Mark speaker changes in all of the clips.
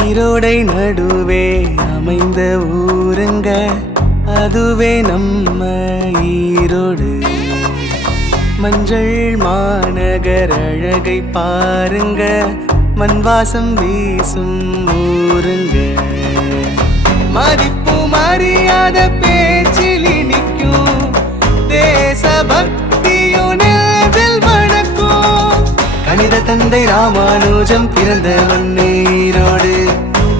Speaker 1: நீரோடை நடுவே அமைந்த ஊருங்க அதுவே நம்ம ஈரோடு மஞ்சள் மாநகர் அழகை பாருங்க மண்வாசம் வீசும் ஊருங்க மதிப்பு மரியாத பேர் கணித தந்தை ராமானுஜம் பிறந்த மண்ணீரோடு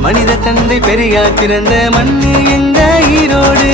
Speaker 1: மனித தந்தை பெரியார் பிறந்த மண்ணு எங்க ஈரோடு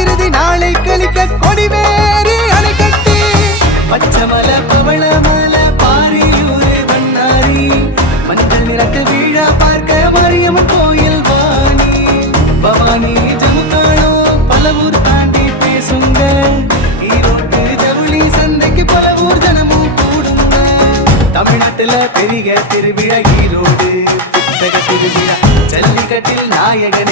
Speaker 1: இறுதி நாளை கழிக்க கொடிவேறி அணை கட்டி பச்சமல பவளமல பாரியூரே வண்ணாரி மஞ்சள் நிறக்க விழா பார்க்க மரியம் கோயில் வாணி பவானி பெரிய திருவிழா ஈரோடு புத்தக திருவிழா ஜல்லிக்கட்டில் நாயகன்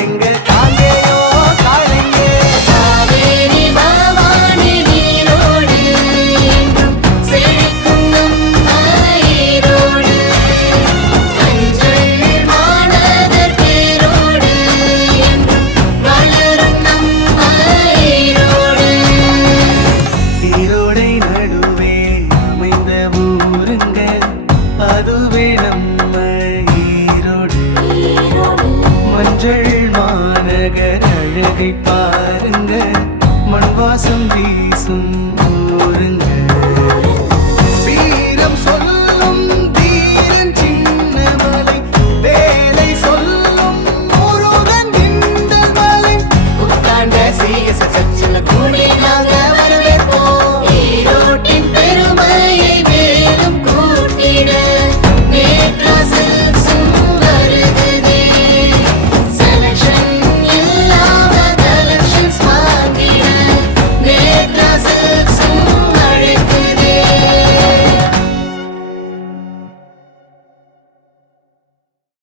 Speaker 1: மஞ்சள் மாநகர் அழகை பாருங்க மண்வாசம் வீசும் ஊருங்க